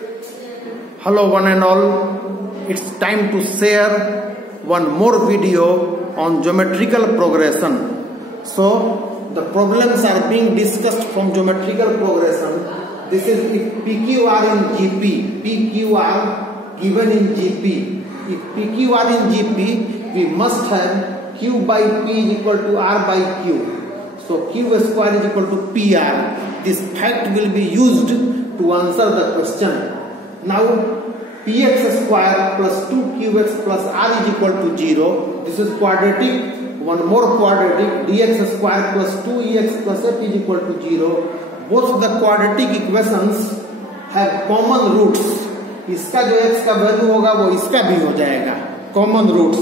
Hello one and all, it's time to share one more video on geometrical progression. So the problems are being discussed from geometrical progression. This is if PQ are in GP, PQ are given in GP. If PQ are in GP, we must have Q by P is equal to R by Q. So Q square is equal to PR. This fact will be used to answer the question. Now px square plus 2qx plus r is equal to 0. This is quadratic. One more quadratic, dx square plus 2ex plus f is equal to 0. Both the quadratic equations have common roots. इसका जो x का value होगा वो इसका भी हो जाएगा, common roots.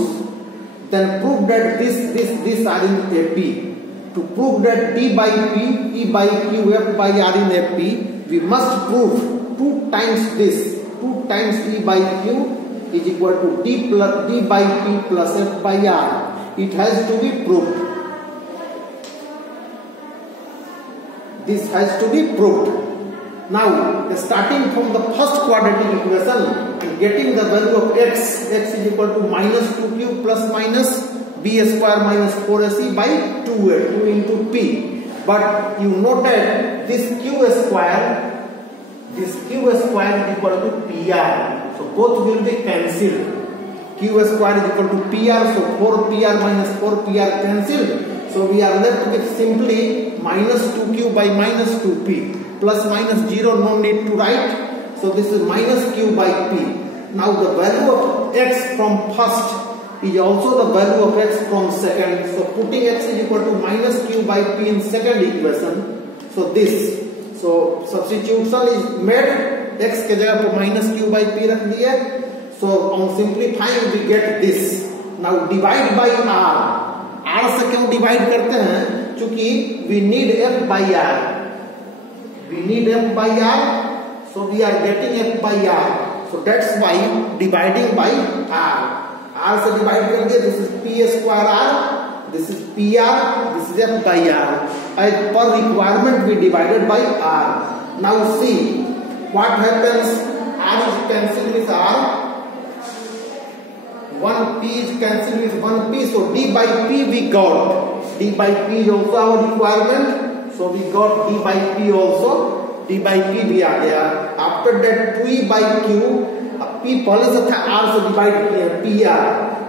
Then prove that this are in AP. To prove that d by p, e by q, f by r in AP, we must prove 2 times this. 2 times e by q is equal to d by p plus f by r. It has to be proved. This has to be proved. Now, starting from the first quadratic equation and getting the value of x is equal to minus 2q plus minus b square minus 4ac by 2 into p. But you note that this q square is equal to PR. So both will be cancelled. Q square is equal to PR. So 4PR minus 4PR cancelled. So we are left with simply minus 2Q by minus 2P. Plus minus 0 no need to write. So this is minus Q by P. Now the value of x from first is also the value of x from second. So putting x is equal to minus Q by P in second equation. So this. So substitution is made, x के जगह पर minus q by p रख दिए. So on simplifying we get this. Now divide by r. R से क्यों divide करते हैं? क्योंकि we need f by r. We need f by r. So we are getting f by r. So that's why dividing by r. R से divide कर दिए. This is p square r. This is PR, this is f by r. As per requirement we divided by r. Now see what happens. R is cancelled with r. 1p is cancelled with 1p. So d by p we got. D by p is also our requirement. So we got d by p also. D by p भी आ गया. After that 2e by q. p पहले से था r से divide किया PR.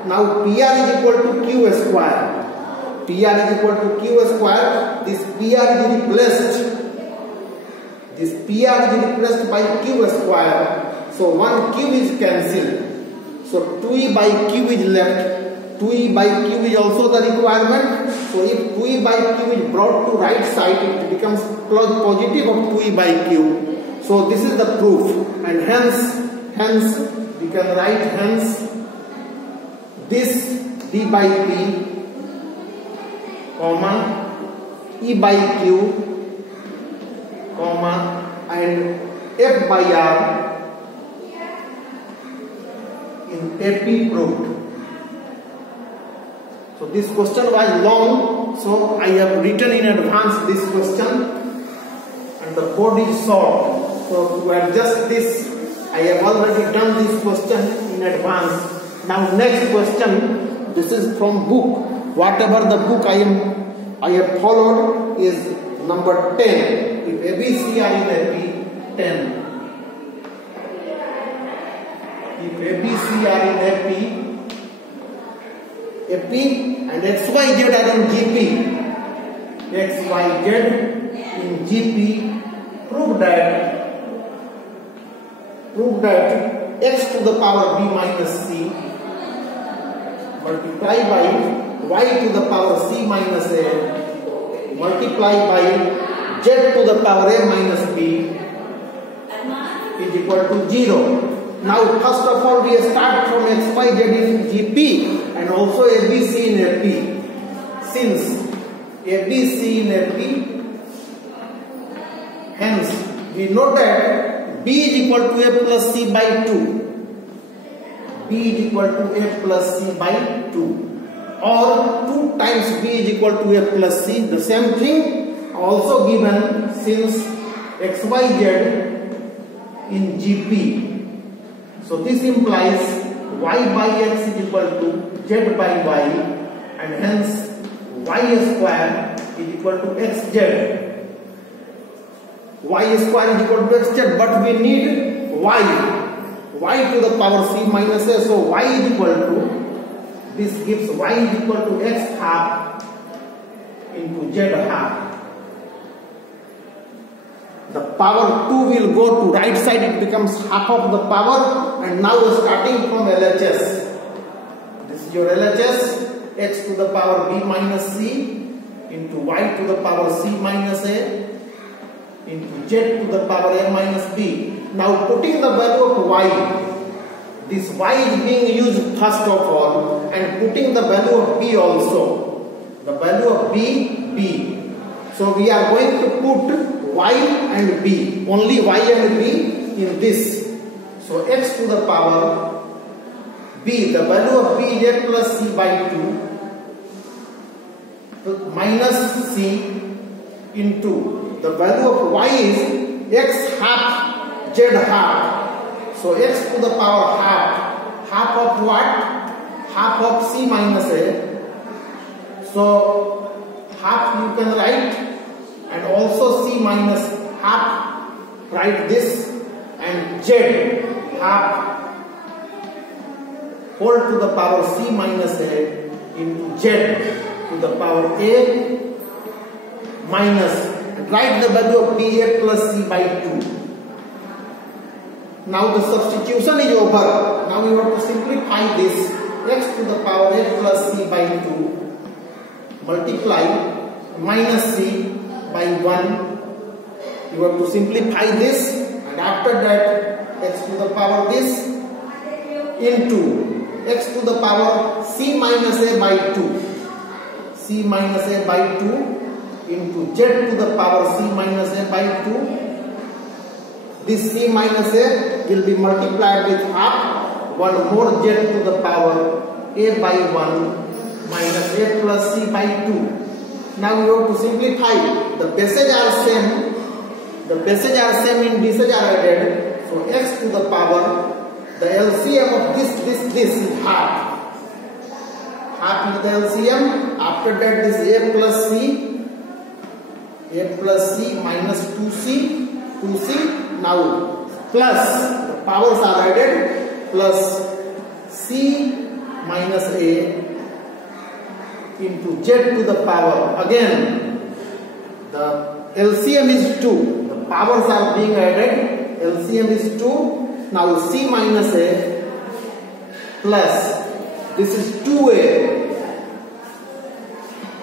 Now PR is equal to q square. PR is equal to q square. This PR is replaced. This PR is replaced by q square. So 1q is cancelled. So 2e by q is left. 2e by q is also the requirement. So if 2e by q is brought to right side, it becomes positive of 2e by q. So this is the proof. And hence we can write this d by p comma e by q comma and f by r in AP proved. So this question was long, so I have written in advance this question and the code is short. So to adjust this, I have already done this question in advance. Now next question, this is from book. Whatever the book I have followed is number 10. If ABC are in AP, 10. If ABC are in AP and XYZ are in GP, XYZ in GP, prove that x to the power b minus c multiply by y to the power c minus a multiply by z to the power a minus b is equal to 0. Now first of all we start from xyz in GP and also ABC in AP. Since ABC in AP, hence we know that b is equal to a plus c by 2. B is equal to a plus c by 2. Or 2 times b is equal to a plus c. The same thing also given since xyz in GP. So this implies y by x is equal to z by y, and hence y square is equal to xz. Y square is equal to xz, but we need y to the power c minus a. So y is equal to, this gives y is equal to x half into z half. The power 2 will go to right side, it becomes half of the power, and now starting from LHS. This is your LHS, x to the power b minus c into y to the power c minus a into z to the power a minus b. Now putting the value of y, this y is being used first of all, and putting the value of b also. The value of b. So we are going to put y and b, only y and b in this. So x to the power b, the value of b is a plus c by 2 minus c into the value of y is x half z half. So x to the power half of what? Half of c minus a. So half you can write, and also c minus half, write this, and z half whole to the power c minus a into z to the power a minus, and write the value of b a plus c by 2. Now the substitution is over. Now you have to simplify this, x to the power a plus c by 2 multiply minus c by 1. You have to simplify this, and after that x to the power this into x to the power c minus a by 2, c minus a by 2 into z to the power c minus a by 2. This c minus a will be multiplied with half, one more z to the power a by 1 minus a plus c by 2. Now you have to simplify. The bases are same. The bases are same in bases are added. So x to the power, the LCM of this is half. Half is the LCM. After that this a plus c minus 2c. Now plus the powers are added, plus c minus a into z to the power. Again the LCM is 2. The powers are being added. LCM is 2. Now c minus a plus, this is 2a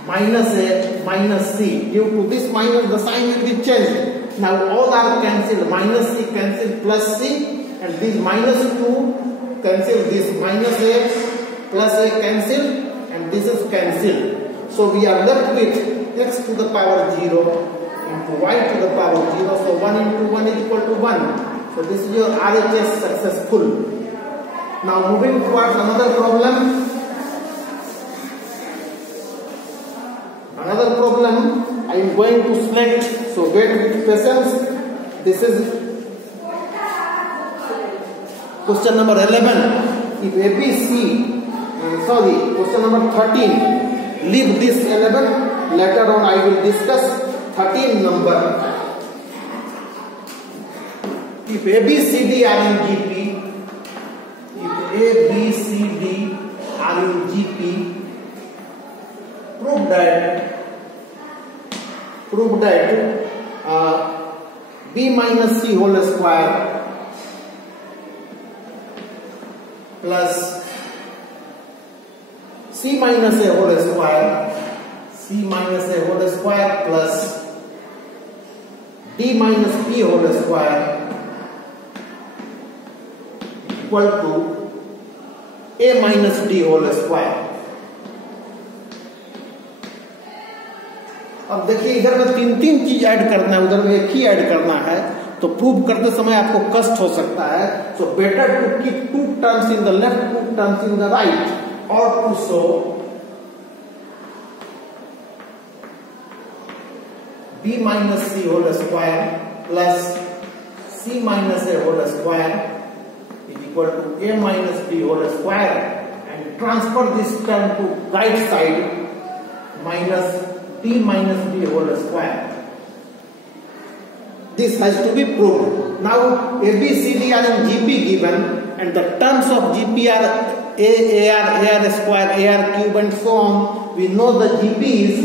minus a minus c. Due to this minus, the sign will be changed. Now all are cancelled. Minus c cancelled, plus c, and this minus 2 cancelled, this minus a plus a cancelled, and this is cancelled. So we are left with x to the power 0 into y to the power 0. So 1 into 1 is equal to 1. So this is your RHS successful. Now moving towards another problem. Another problem I am going to select. So wait with patience. This is question number 11. If ABC, question number 13. Leave this 11. Later on I will discuss 13 number. If ABCD are in GP, if ABCD are in GP, prove that b minus c whole square plus c minus a whole square plus d minus b whole square equal to a minus d whole square. अब देखिए इधर में तीन चीज add करना है, उधर में एक ही ऐड करना है, तो प्रूव करते समय आपको कष्ट हो सकता है. So better to keep 2 terms in the left, 2 terms in the right, और to show b minus c whole square plus c minus a whole square is equal to a minus b whole square, and transfer this term to right side, minus d minus b whole square. This has to be proved. Now a, b, c, d are in GP given, and the terms of GP are a, ar square, ar cube, and so on. We know the GP is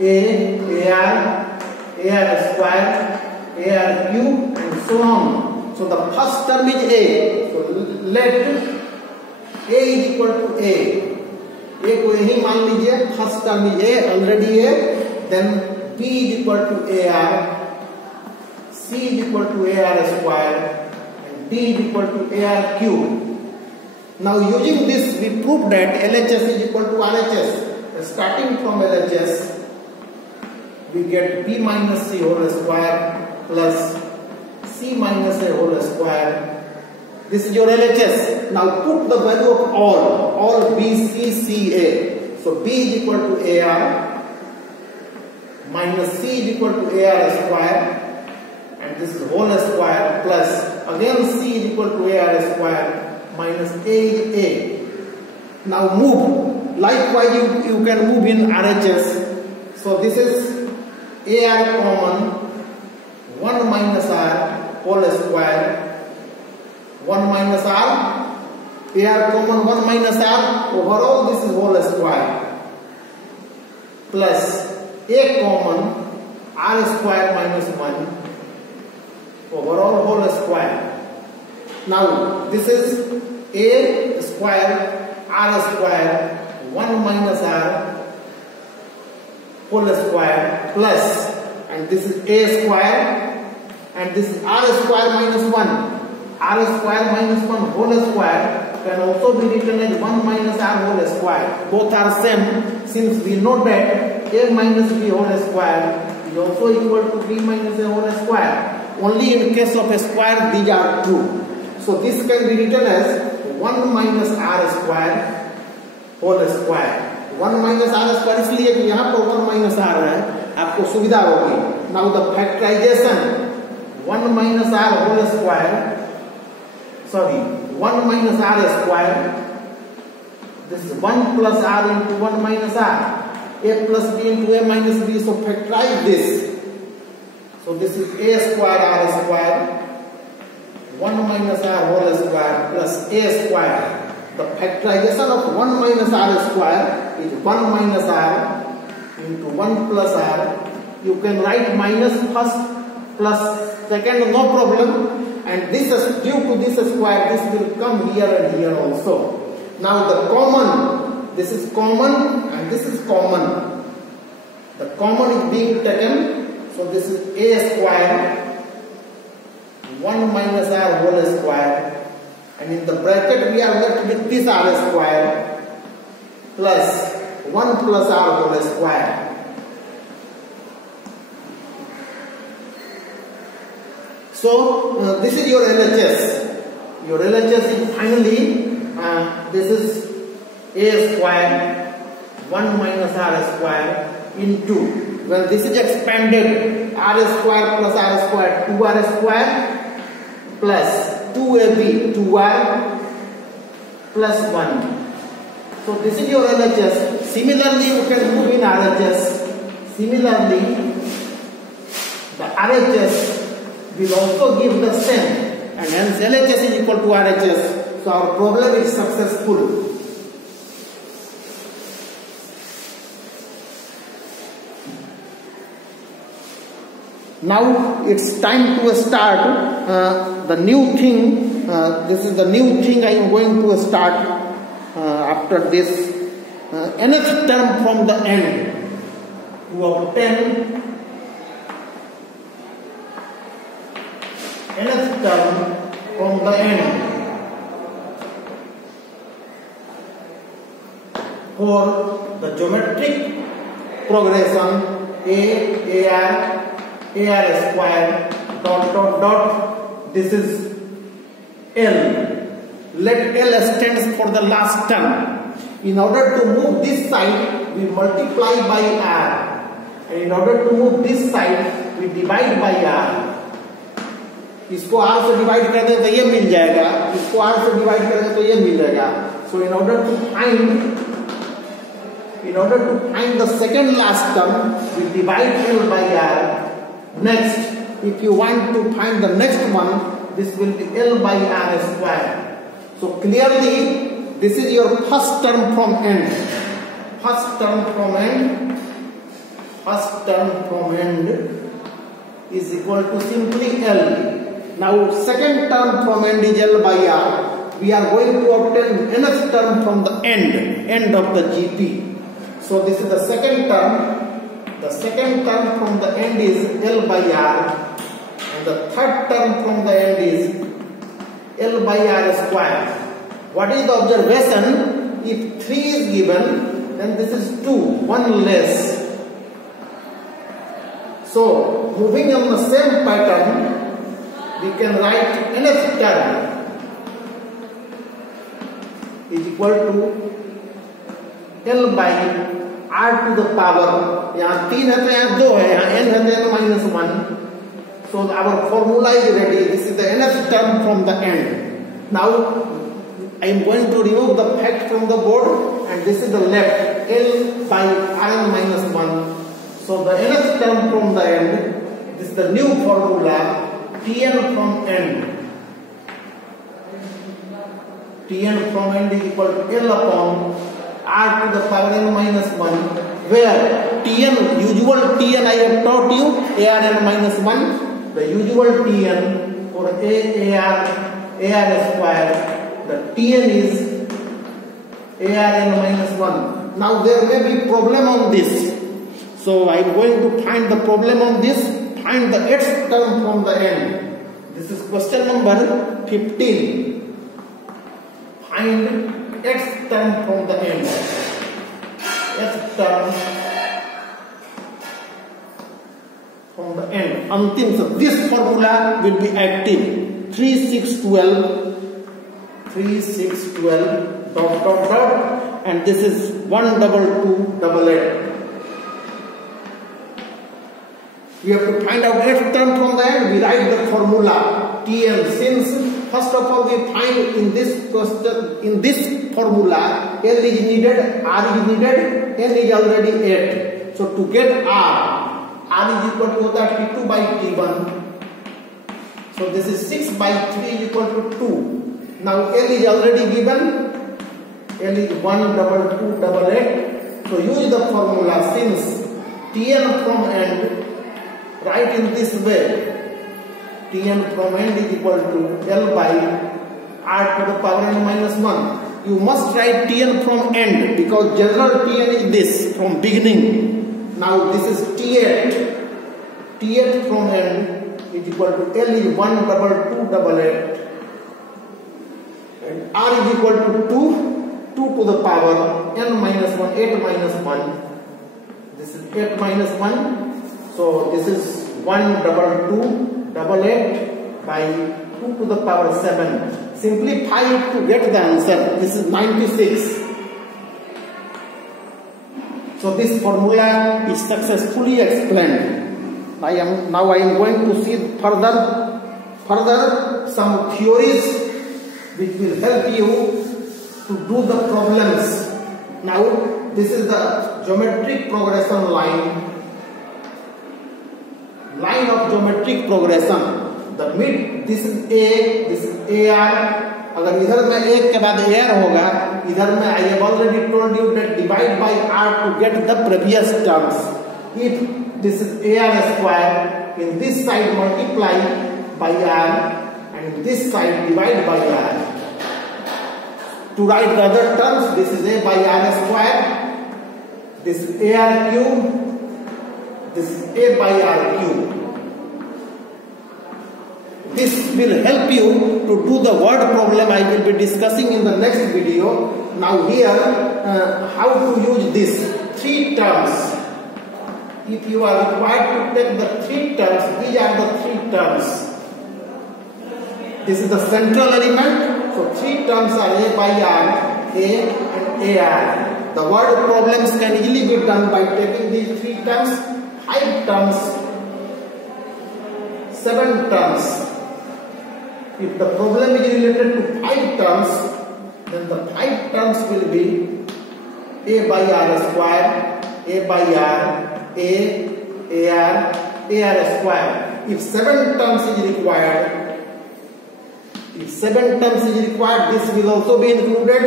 a, ar square, ar cube, and so on. So the first term is a. So let a is equal to a. A को यही मान लीजिए, first term is a, already a. Then b is equal to ar, c is equal to ar square, and d is equal to ar cube. Now using this we prove that LHS is equal to RHS. Starting from LHS we get b minus c whole square plus c minus a whole square. This is your LHS. Now put the value of all b, c, c, a. So b is equal to ar minus c is equal to ar square, and this is whole square, plus again c is equal to ar square minus a is a. Now move. Likewise you can move in RHS. So this is ar common, 1 minus r whole square, 1 minus r, ar common 1 minus r, overall this is whole square, plus a common r square minus 1, overall whole square. Now this is a square, r square, 1 minus r whole square, plus, and this is a square, and this is r square minus 1. R square minus 1 whole square can also be written as 1 minus r whole square. Both are same, since we know that a minus b whole square is also equal to b minus a whole square. Only in case of a square these are true. So this can be written as 1 minus r square whole square. 1 minus r square इसलिए कि यहाँ पर 1 minus r है, आपको सुविधा होगी. Now the factorization 1 minus r whole square, 1 minus r square, this is 1 plus r into 1 minus r, a plus b into a minus b, so factorize this. So this is a square r square, 1 minus r whole square plus a square. The factorization of 1 minus r square is 1 minus r into 1 plus r. You can write minus first plus second, no problem. And this is due to this square, this will come here and here also. Now the common, this is common and this is common. The common is being taken, so this is a square, 1 minus r whole square, and in the bracket we are left with this r square plus 1 plus r whole square. So this is your LHS. Your LHS is finally this is a square 1 minus r square into, when this is expanded, r square plus r square 2r square plus 2ab 2r plus 1. So this is your LHS. Similarly you can move in RHS. Similarly the RHS will also give the same, and hence LHS is equal to RHS. So our problem is successful. Now it's time to start the new thing. This is the new thing I am going to start after this. Nth term from the end to obtain nth term from the end for the geometric progression ar square dot dot dot. This is L. Let L stands for the last term. In order to move this side, we multiply by r, and in order to move this side, we divide by r. इसको r से divide कर दे तो ये मिल जाएगा, इसको r से divide कर दे तो ये मिल जाएगा. So in order to find the second last term, we divide L by r. Next, if you want to find the next one, this will be L by r square. So clearly, this is your first term from end. First term from end is equal to simply L. Now second term from end is L by r. We are going to obtain nth term from the end of the GP. So this is the second term. The second term from the end is L by r, and the third term from the end is L by r square. What is the observation? If 3 is given, then this is 2, 1 less. So moving on the same pattern, we can write nth term is equal to L by r to the power. यहाँ 3 है तो यहाँ 2 है, यहाँ n है तो minus 1. So our formula is ready. This is the nth term from the end. Now I am going to remove the fact from the board, and this is the left, L by rn minus 1. So the nth term from the end, this is the new formula, Tn from end. Tn from end is equal to L upon r to the power n minus 1, where Tn, usual Tn I have taught you, arn minus 1, the usual Tn for ar square, the Tn is arn minus 1. Now there may be problem on this. So I am going to find the problem on this, find the xth term from the end. This is question number 15. Find xth term from the end. Xth term from the end. Antim, so this formula will be active. 3, 6, 12. 3, 6, 12. Dot, dot, dot. And this is 1, 2, 2, 8, 8. We have to find out xth term from the end. We write the formula Tn. Since first of all we find in this question, in this formula, L is needed, R is needed, N is already 8. So to get R is equal to T2 by T1. So this is 6 by 3 is equal to 2. Now L is already given. L is 1, 2, 2, 8. So use the formula since Tn from end. Write in this way, Tn from end is equal to L by r to the power n minus 1. You must write Tn from end because general Tn is this from beginning. Now this is T8. T8 from end is equal to L is 1, 2, 2, 8. And r is equal to 2 to the power n minus 1, 8 minus 1. This is 8 minus 1. So this is 1, 2, 2, 8 by 2 to the power 7. Simplify it to get the answer. This is 96. So this formula is successfully explained. Now I am going to see further some theories which will help you to do the problems. Now this is the geometric progression line. Line of geometric progression. The mid, this is A, this is AR. अगर इधर में एक के बाद AR होगा, इधर में I have already told you that divide by R to get the previous terms. If this is AR square, in this side multiply by R, and in this side divide by R. To write the other terms, this is A by R square, this is AR cube. This is A by R cube. This will help you to do the word problem I will be discussing in the next video. Now here, how to use this 3 terms. If you are required to take the 3 terms, these are the 3 terms. This is the central element. So 3 terms are A by R, A and AR. The word problems can easily be done by taking these 3 terms. 5 terms, 7 terms. If the problem is related to 5 terms, then the 5 terms will be a by r square, a by r, ar square. If 7 terms is required, this will also be included.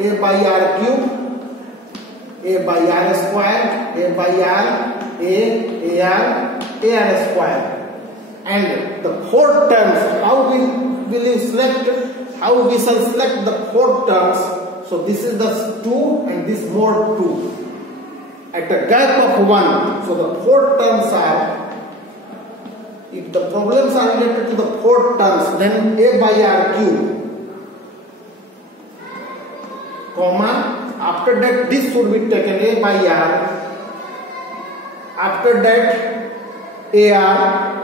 A by r cube, a by r square, a by r, ar square. And the 4 terms, how will you select? How we shall select the 4 terms? So this is the 2 and this more 2 at a gap of 1. So the 4 terms are, if the problems are related to the 4 terms, then a by r cube, comma, after that this should be taken a by r, after that ar,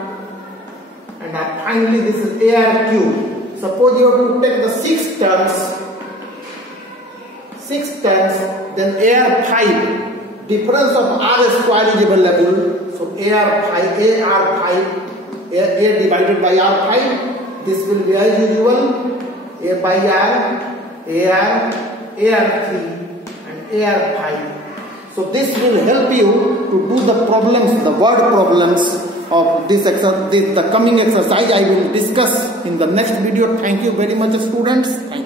and finally this is ar cube. Suppose you have to take the 6 terms, then ar 5. Difference of r square is available. So ar 5, a divided by r 5. This will be as usual. A by r, ar 3 and ar 5. So this will help you to do the problems, the word problems of this exercise. The coming exercise I will discuss in the next video. Thank you very much, students. Thank you.